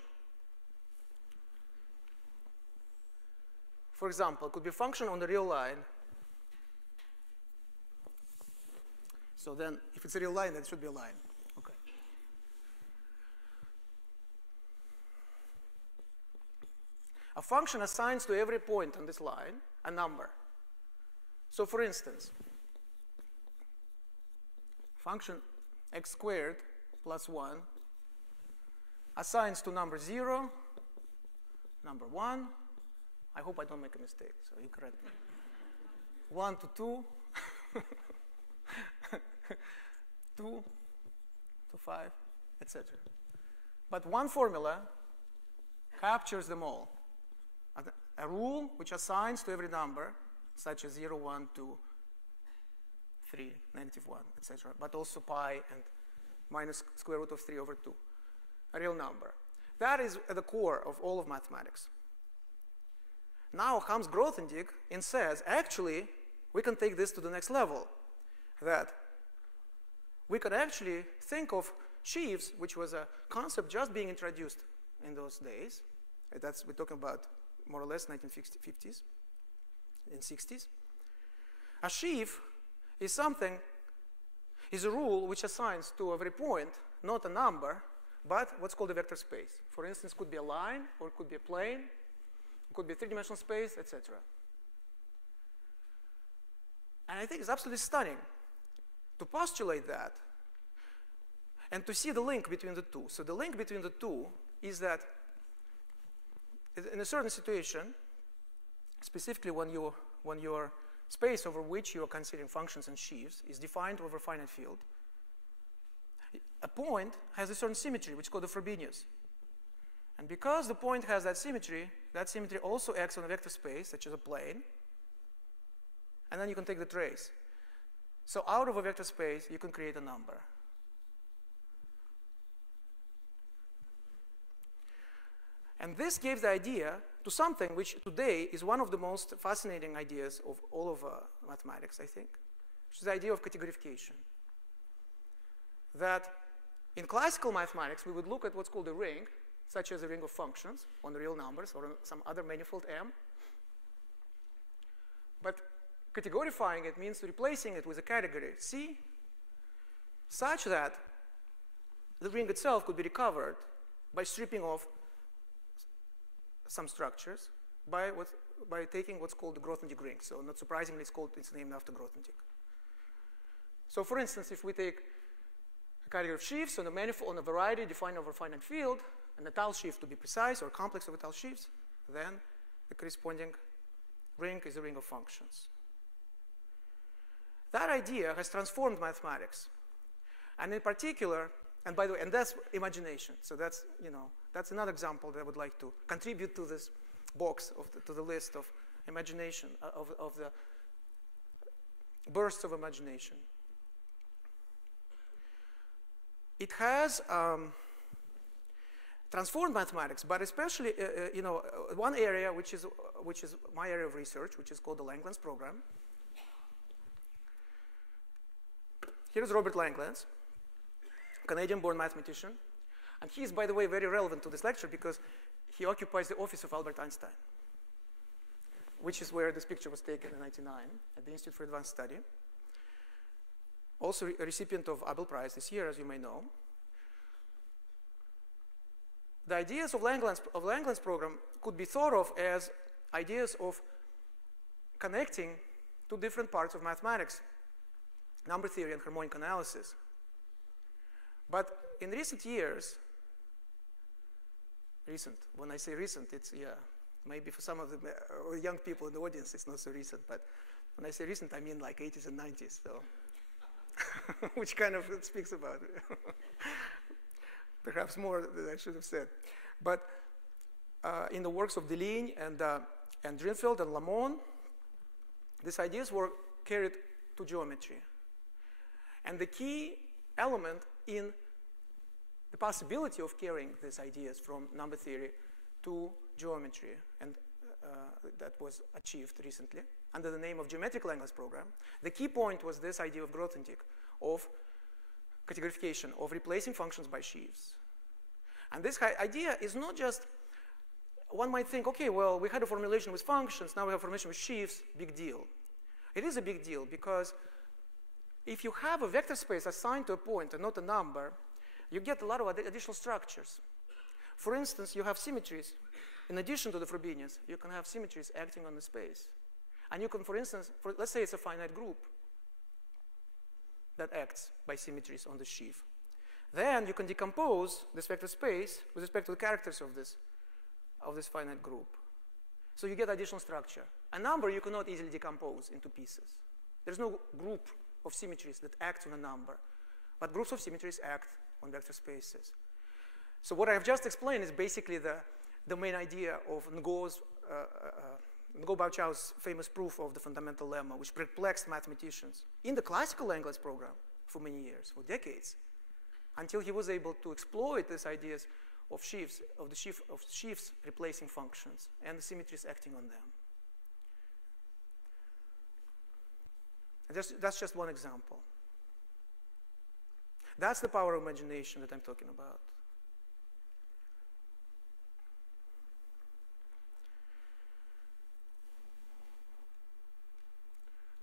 For example, it could be a function on the real line. So then, if it's a real line, then it should be a line. Okay. A function assigns to every point on this line a number. So for instance, function x squared plus 1 assigns to number 0, number 1. I hope I don't make a mistake, so you correct me. 1 to 2, 2 to 5, etc. But one formula captures them all. A rule which assigns to every number, such as 0, 1, 2, 3, -1, etc., but also pi and minus square root of 3 over 2, a real number. That is at the core of all of mathematics. Now comes Grothendieck and says, actually, we can take this to the next level, that we could actually think of sheaves, which was a concept just being introduced in those days. We're talking about more or less 1950s and 60s. A sheaf is a rule which assigns to every point not a number, but what's called a vector space. For instance, it could be a line, or it could be a plane, it could be a three-dimensional space, etc. And I think it's absolutely stunning to postulate that and to see the link between the two. So the link between the two is that in a certain situation, specifically when your space over which you are considering functions and sheaves is defined over a finite field, a point has a certain symmetry, which is called the Frobenius. And because the point has that symmetry also acts on a vector space, such as a plane, and then you can take the trace. So out of a vector space, you can create a number. And this gave the idea to something which today is one of the most fascinating ideas of all of mathematics, I think, which is the idea of categorification. That in classical mathematics, we would look at what's called a ring, such as a ring of functions on real numbers or on some other manifold M. But categorifying it means replacing it with a category C, such that the ring itself could be recovered by stripping off some structures by taking what's called the Grothendieck ring. So not surprisingly, it's named after Grothendieck. So for instance, if we take a category of sheaves on a manifold, on a variety defined over a finite field, and a tile sheaf to be precise, or a complex of tile sheaves, then the corresponding ring is a ring of functions. That idea has transformed mathematics. And in particular, and by the way, and that's imagination. So that's, that's another example that I would like to contribute to this box, to the list of imagination, of the bursts of imagination. It has transformed mathematics, but especially, one area which is my area of research, which is called the Langlands program. Here's Robert Langlands, Canadian-born mathematician. And he is, by the way, very relevant to this lecture because he occupies the office of Albert Einstein, which is where this picture was taken in 1999 at the Institute for Advanced Study. Also a recipient of Abel Prize this year, as you may know. The ideas of Langlands program could be thought of as ideas of connecting two different parts of mathematics, number theory and harmonic analysis. But in recent years, when I say recent, it's, maybe for some of the young people in the audience, it's not so recent, but when I say recent, I mean like 80s and 90s, so, which kind of speaks about it. Perhaps more than I should have said. But in the works of Deligne and Drinfeld and Lamont, these ideas were carried to geometry. And the key element in the possibility of carrying these ideas from number theory to geometry, and that was achieved recently under the name of geometric Langlands program. The key point was this idea of Grothendieck, of categorification, of replacing functions by sheaves. And this idea is not just, one might think, okay, well, we had a formulation with functions, now we have a formulation with sheaves, big deal. It is a big deal because if you have a vector space assigned to a point and not a number, you get a lot of additional structures. For instance, you have symmetries. In addition to the Frobenius, you can have symmetries acting on the space. And you can, for instance, let's say it's a finite group. that acts by symmetries on the sheaf. Then you can decompose this vector space with respect to the characters of this finite group. So you get additional structure. A number you cannot easily decompose into pieces. There's no group of symmetries that acts on a number, but groups of symmetries act on vector spaces. So what I have just explained is basically the main idea of Ngo-Bao-Chow's famous proof of the fundamental lemma, which perplexed mathematicians in the classical Langlands program for many years, for decades, until he was able to exploit these ideas of sheaves, of sheaves replacing functions and the symmetries acting on them. That's just one example. That's the power of imagination that I'm talking about.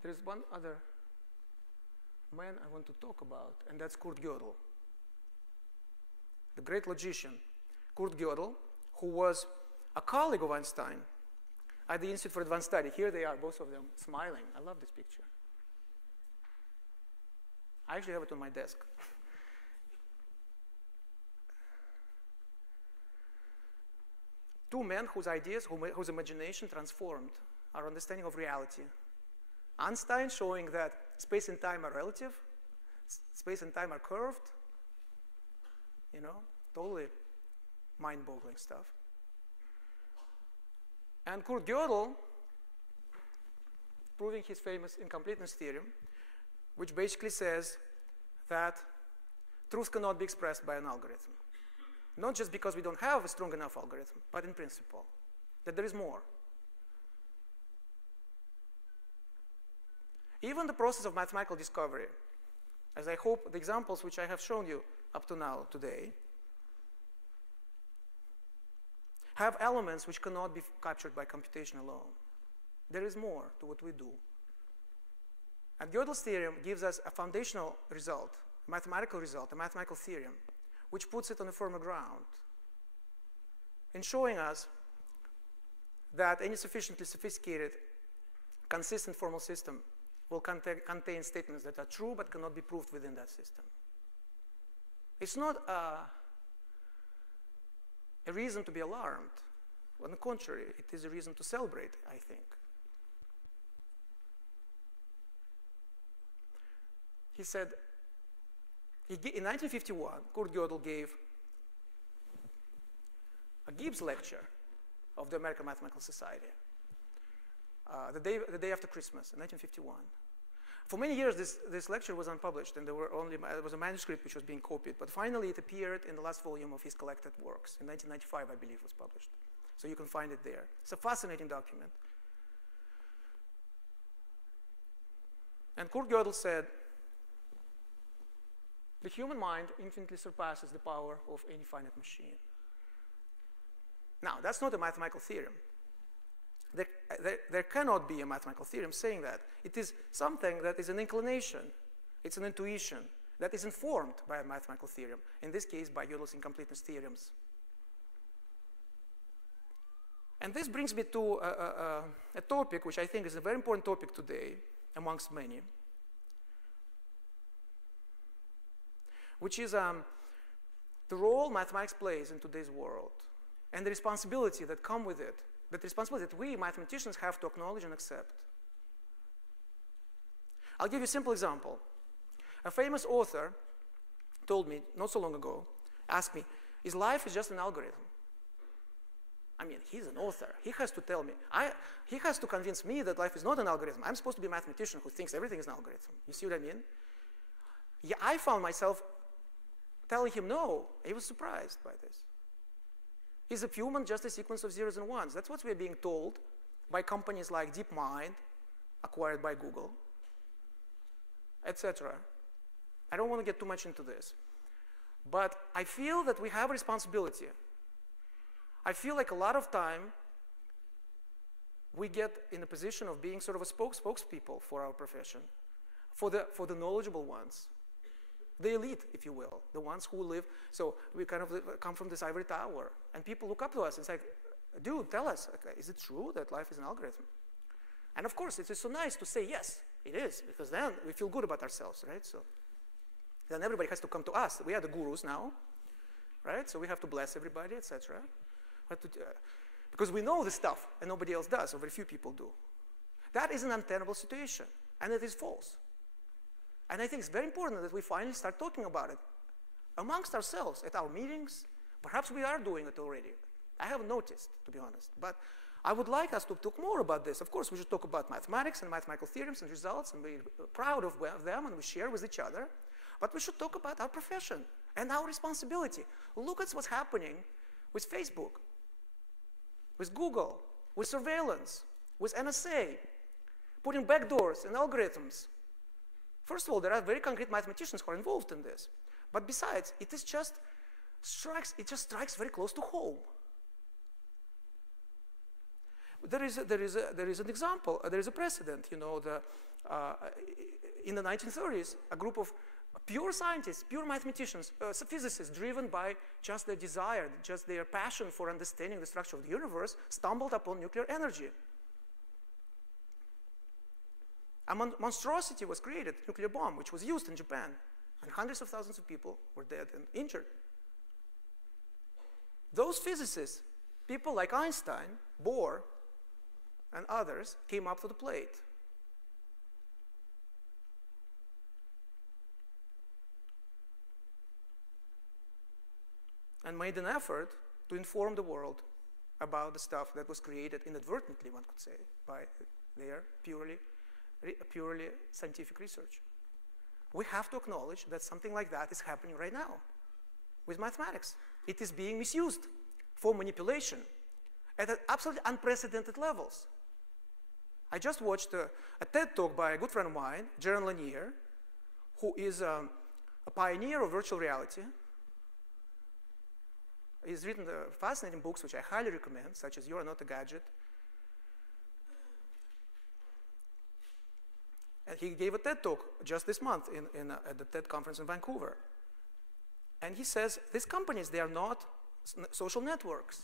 There is one other man I want to talk about, and that's Kurt Gödel, the great logician. Kurt Gödel, who was a colleague of Einstein at the Institute for Advanced Study. Here they are, both of them, smiling. I love this picture. I actually have it on my desk. Two men whose ideas, whose imagination transformed our understanding of reality. Einstein showing that space and time are relative, space and time are curved, you know, totally mind-boggling stuff. And Kurt Gödel proving his famous incompleteness theorem, which basically says that truth cannot be expressed by an algorithm. Not just because we don't have a strong enough algorithm, but in principle, that there is more. Even the process of mathematical discovery, as I hope the examples which I have shown you up to now today, have elements which cannot be captured by computation alone. There is more to what we do. And Gödel's theorem gives us a foundational result, a mathematical result, a mathematical theorem, which puts it on a firmer ground in showing us that any sufficiently sophisticated, consistent formal system will contain statements that are true but cannot be proved within that system. It's not a reason to be alarmed. On the contrary, it is a reason to celebrate, I think. He said, in 1951, Kurt Gödel gave a Gibbs lecture of the American Mathematical Society, the day after Christmas, in 1951. For many years, this lecture was unpublished, and there was a manuscript which was being copied. But finally, it appeared in the last volume of his collected works. In 1995, I believe, it was published. So you can find it there. It's a fascinating document. And Kurt Gödel said, the human mind infinitely surpasses the power of any finite machine. Now, that's not a mathematical theorem. There cannot be a mathematical theorem saying that. It is something that is an inclination. It's an intuition that is informed by a mathematical theorem, in this case, by Gödel's incompleteness theorems. And this brings me to a topic which I think is a very important topic today, amongst many, which is the role mathematics plays in today's world and the responsibility that come with it, that responsibility that we mathematicians have to acknowledge and accept. I'll give you a simple example. A famous author told me not so long ago, asked me, is life just an algorithm? I mean, he's an author. He has to tell me. He has to convince me that life is not an algorithm. I'm supposed to be a mathematician who thinks everything is an algorithm. You see what I mean? Yeah, I found myself telling him no. He was surprised by this. Is a human just a sequence of zeros and ones? That's what we're being told by companies like DeepMind, acquired by Google, etc. I don't want to get too much into this. But I feel that we have a responsibility. I feel like a lot of time we get in a position of being sort of a spokespeople for our profession, for the knowledgeable ones, the elite, if you will, the ones who live. So we kind of come from this ivory tower, and people look up to us and say, dude, tell us, okay, is it true that life is an algorithm? And of course, it is so nice to say, yes, it is, because then we feel good about ourselves, right? So Then everybody has to come to us. We are the gurus now, right? So we have to bless everybody, etc. Because we know this stuff and nobody else does, or very few people do. That is an untenable situation, and it is false. And I think it's very important that we finally start talking about it amongst ourselves at our meetings. Perhaps we are doing it already. I haven't noticed, to be honest. But I would like us to talk more about this. Of course, we should talk about mathematics and mathematical theorems and results, and we're proud of them, and we share with each other. But we should talk about our profession and our responsibility. Look at what's happening with Facebook, with Google, with surveillance, with NSA, putting backdoors and algorithms. First of all, there are very concrete mathematicians who are involved in this. But besides, it just strikes very close to home. There is an example. There is a precedent. You know, in the 1930s, a group of pure scientists, pure mathematicians, physicists, driven by just their desire, just their passion for understanding the structure of the universe, stumbled upon nuclear energy. A monstrosity was created, nuclear bomb, which was used in Japan, and hundreds of thousands of people were dead and injured. Those physicists, people like Einstein, Bohr, and others, came up to the plate. And made an effort to inform the world about the stuff that was created inadvertently, one could say, by their purely scientific research. We have to acknowledge that something like that is happening right now with mathematics. It is being misused for manipulation at absolutely unprecedented levels. I just watched a TED talk by a good friend of mine, Jaron Lanier, who is a pioneer of virtual reality. He's written fascinating books, which I highly recommend, such as You Are Not a Gadget. And he gave a TED talk just this month at the TED conference in Vancouver. And he says, these companies, they are not social networks.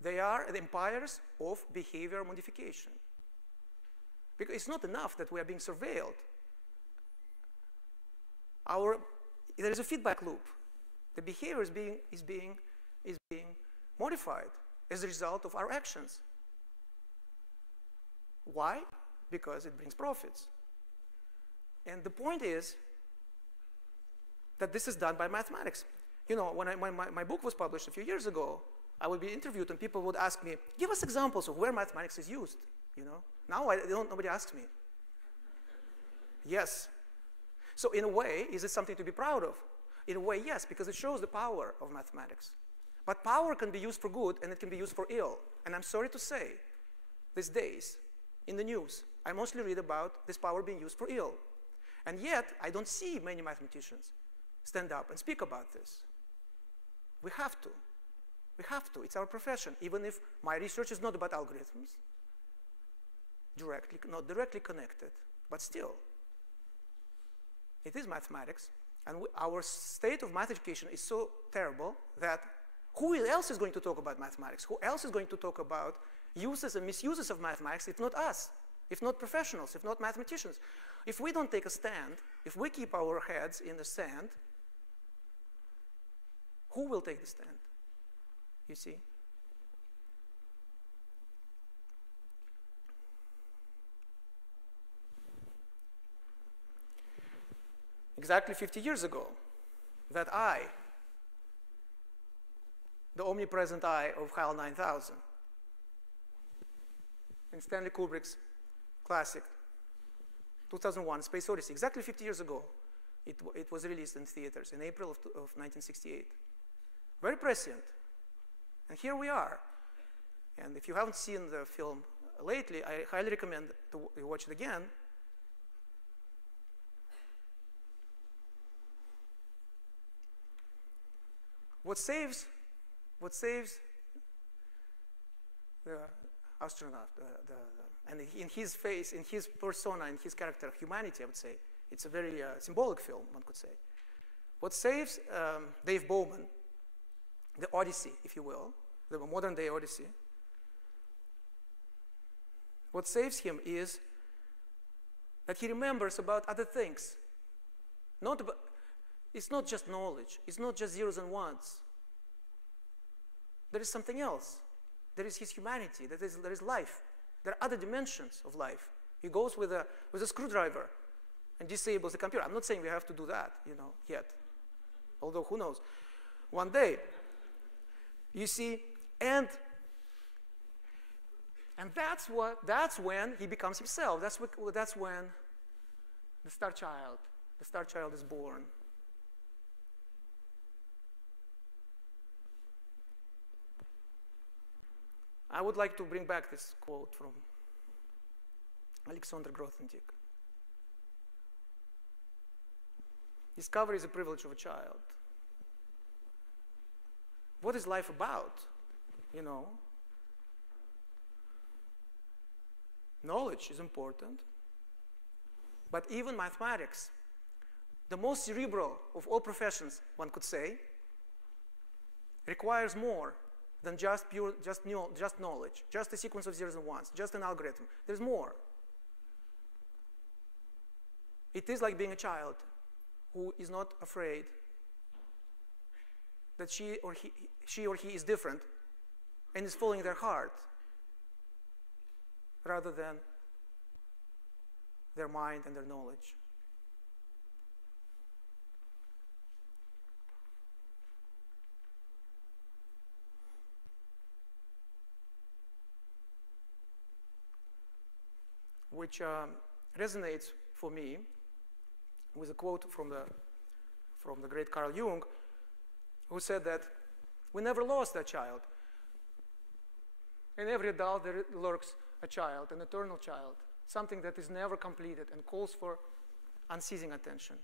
They are the empires of behavior modification. Because it's not enough that we are being surveilled. There is a feedback loop. The behavior is being modified as a result of our actions. Why? Because it brings profits. And the point is that this is done by mathematics. You know, when my book was published a few years ago, I would be interviewed and people would ask me, give us examples of where mathematics is used. You know? Now nobody asks me. Yes. So in a way, is it something to be proud of? In a way, yes, because it shows the power of mathematics. But power can be used for good and it can be used for ill. And I'm sorry to say, these days, in the news, I mostly read about this power being used for ill. And yet, I don't see many mathematicians stand up and speak about this. We have to. We have to. It's our profession, even if my research is not about algorithms, not directly connected, but still. It is mathematics, and our state of math education is so terrible that who else is going to talk about mathematics? Who else is going to talk about uses and misuses of mathematics if not us, if not professionals, if not mathematicians? If we don't take a stand, if we keep our heads in the sand, who will take the stand? You see? Exactly 50 years ago, that eye, the omnipresent eye of HAL 9000, in Stanley Kubrick's classic, 2001, Space Odyssey, exactly 50 years ago, it was released in theaters in April of 1968. Very prescient. And here we are. And if you haven't seen the film lately, I highly recommend to watch it again. What saves the astronaut, and in his face, in his persona, in his character, humanity, I would say, it's a very symbolic film, one could say. What saves Dave Bowman, the Odyssey, if you will, the modern day Odyssey, what saves him is that he remembers about other things. It's not just knowledge. It's not just zeros and ones. There is something else. There is his humanity. There is life. There are other dimensions of life. He goes with a screwdriver and disables the computer. I'm not saying we have to do that, yet. Although, who knows? One day, you see, and that's when he becomes himself. That's when the star child is born. I would like to bring back this quote from Alexander Grothendieck. Discovery is a privilege of a child. What is life about? Knowledge is important. But even mathematics, the most cerebral of all professions, one could say, requires more than just knowledge, just a sequence of zeros and ones, just an algorithm. There's more. It is like being a child who is not afraid that she or he is different and is following their heart rather than their mind and their knowledge. Which resonates for me with a quote from the great Carl Jung, who said that we never lost that child. In every adult there lurks a child, an eternal child, something that is never completed and calls for unceasing attention.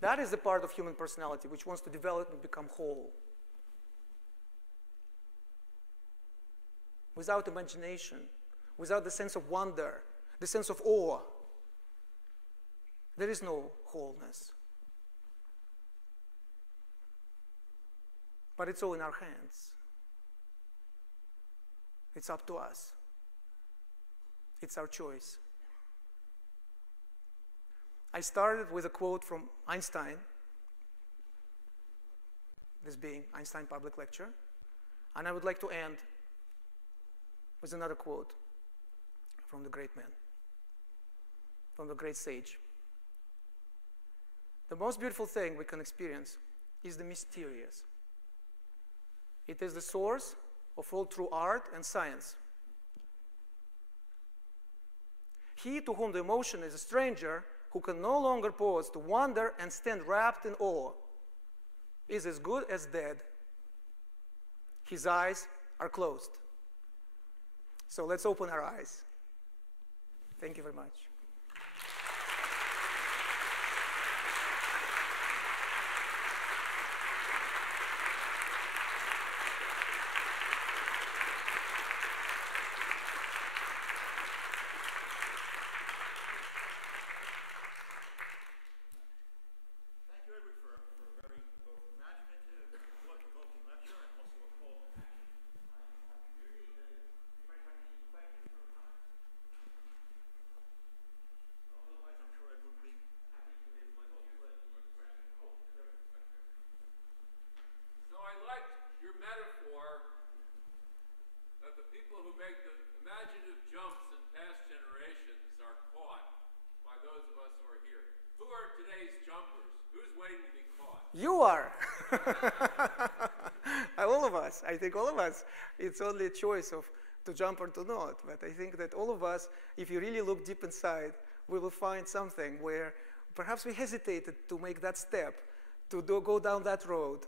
That is the part of human personality which wants to develop and become whole. Without imagination, without the sense of wonder, the sense of awe, there is no wholeness. But it's all in our hands. It's up to us. It's our choice. I started with a quote from Einstein, this being Einstein public lecture, and I would like to end with another quote from the great man, from the great sage. The most beautiful thing we can experience is the mysterious. It is the source of all true art and science. He to whom the emotion is a stranger, who can no longer pause to wonder and stand wrapped in awe, is as good as dead. His eyes are closed. So let's open our eyes. Thank you very much. You are. All of us. I think all of us. It's only a choice of to jump or to not. But I think that all of us, if you really look deep inside, we will find something where perhaps we hesitated to make that step, to go down that road.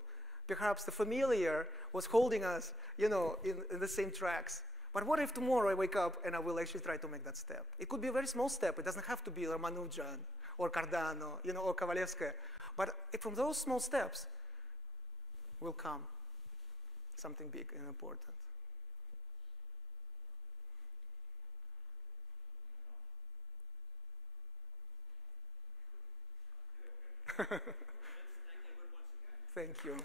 Perhaps the familiar was holding us, in the same tracks. But what if tomorrow I wake up and I will actually try to make that step? It could be a very small step. It doesn't have to be Ramanujan or Cardano, or Kovalevskaya. But from those small steps will come something big and important. Thank you.